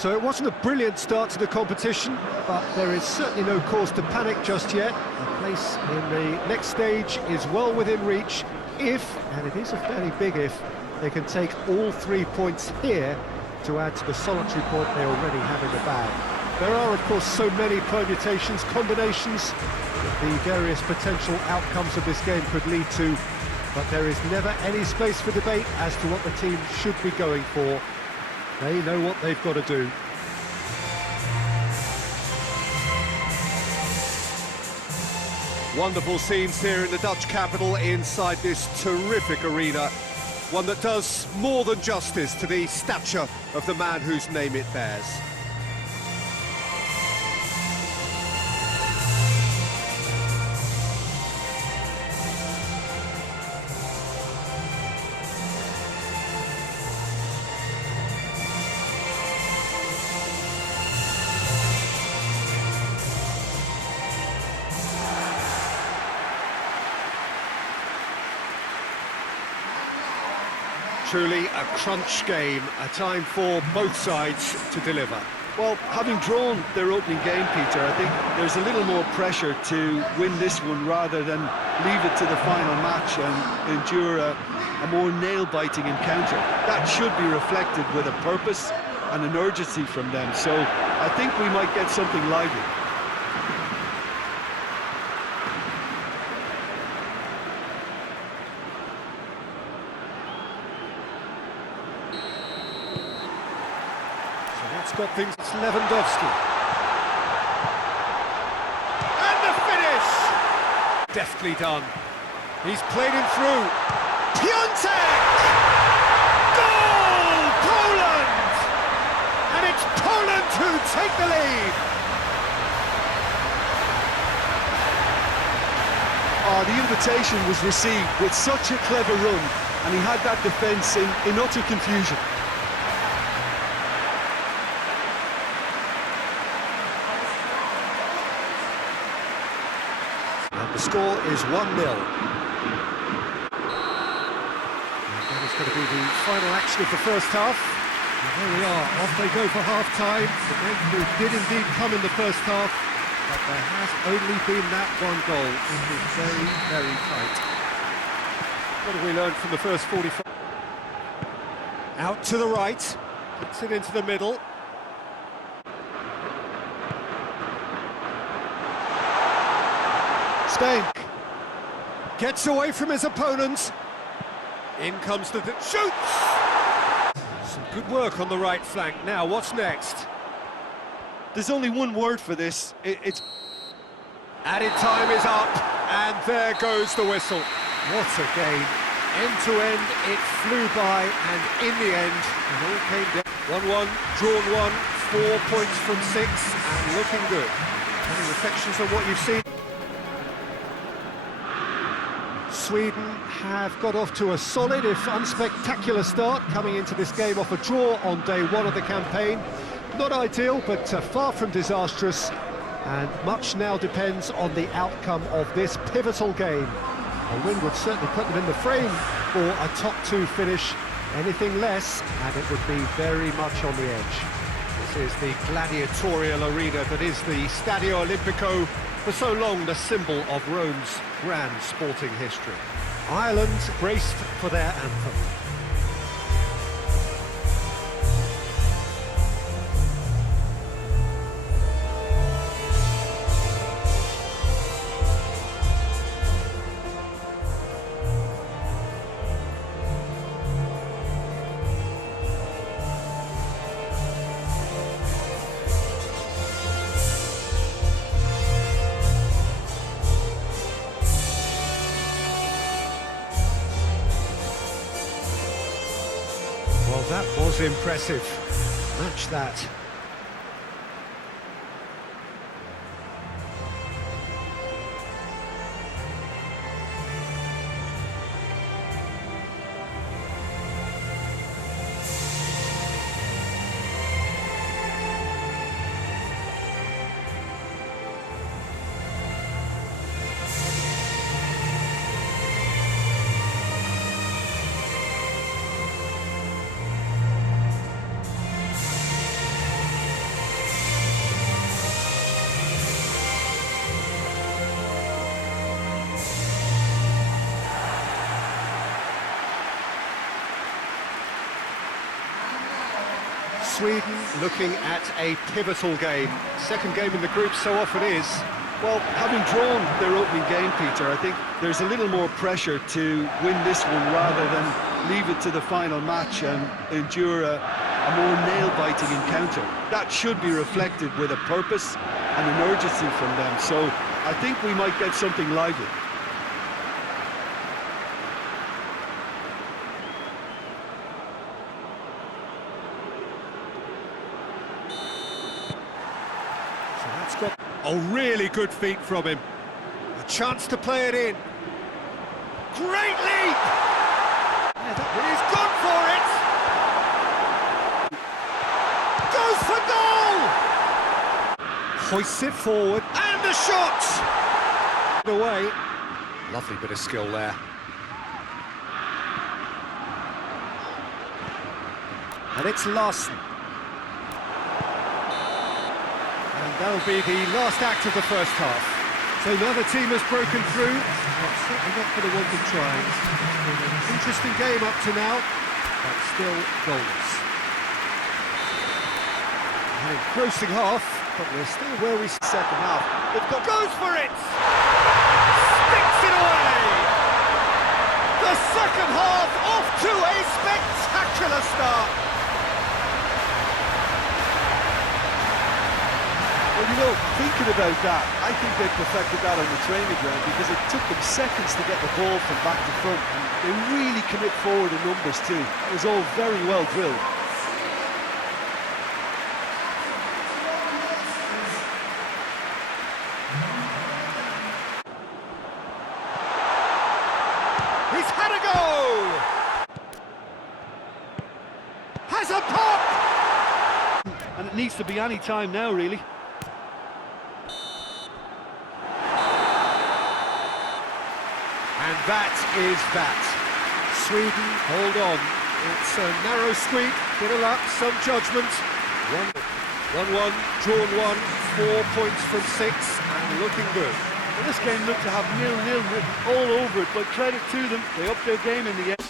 So it wasn't a brilliant start to the competition, but there is certainly no cause to panic just yet. A place in the next stage is well within reach if, and it is a fairly big if, they can take all 3 points here to add to the solitary point they already have in the bag. There are, of course, so many permutations, combinations that the various potential outcomes of this game could lead to, but there is never any space for debate as to what the team should be going for. They know what they've got to do. Wonderful scenes here in the Dutch capital inside this terrific arena. One that does more than justice to the stature of the man whose name it bears. Truly a crunch game, a time for both sides to deliver. Well, having drawn their opening game, Peter, I think there's a little more pressure to win this one rather than leave it to the final match and endure a more nail-biting encounter. That should be reflected with a purpose and an urgency from them, so I think we might get something lively. Got things, it's Lewandowski. And the finish! Deftly done. He's played him through. Piontek! Goal! Poland! And it's Poland who take the lead. Oh, the invitation was received with such a clever run, and he had that defence in utter confusion. The score is 1-0. And that is going to be the final action of the first half. And there we are, off they go for half-time. The breakthrough did indeed come in the first half, but there has only been that one goal. It is very, very tight. What have we learned from the first 45? Out to the right, puts it into the middle. Spank gets away from his opponent. In comes the shoots. Some good work on the right flank. Now, what's next? There's only one word for this. It's added time is up, and there goes the whistle. What a game! End to end, it flew by, and in the end, it all came down. 1-1, drawn 1, 4 points from 6, and looking good. Any reflections on what you've seen? Sweden have got off to a solid, if unspectacular start, coming into this game off a draw on day one of the campaign. Not ideal, but far from disastrous, and much now depends on the outcome of this pivotal game. A win would certainly put them in the frame for a top two finish. Anything less, and it would be very much on the edge. This is the gladiatorial arena that is the Stadio Olimpico, for so long the symbol of Rome's grand sporting history. Ireland braced for their anthem. Well, that was impressive. Match that. Sweden looking at a pivotal game. Second game in the group so often is. Well, having drawn their opening game, Peter, I think there's a little more pressure to win this one rather than leave it to the final match and endure a more nail-biting encounter. That should be reflected with a purpose and an urgency from them. So I think we might get something lively. So that's got a really good feat from him. A chance to play it in. Great leap! He's gone for it! Goes for goal! Hoists it forward, and the shot! Away. Lovely bit of skill there. And it's Larson. And that'll be the last act of the first half. So another team has broken through. But certainly not going to want them trying. Interesting game up to now, but still goalless. An engrossing half, but we're still where we second half. Goes for it! Sticks it away! The second half off to a spectacular start. Well, you know, thinking about that, I think they perfected that on the training ground because it took them seconds to get the ball from back to front. And they really commit forward in numbers too. It was all very well drilled. He's had a go! Has a pop! And it needs to be any time now, really. And that is that. Sweden, hold on. It's a narrow squeak, bit of luck, some judgment. 1-1, drawn 1, 4 points from 6, and looking good. Well, this game looked to have 0-0 written all over it, but credit to them, they upped their game in the end.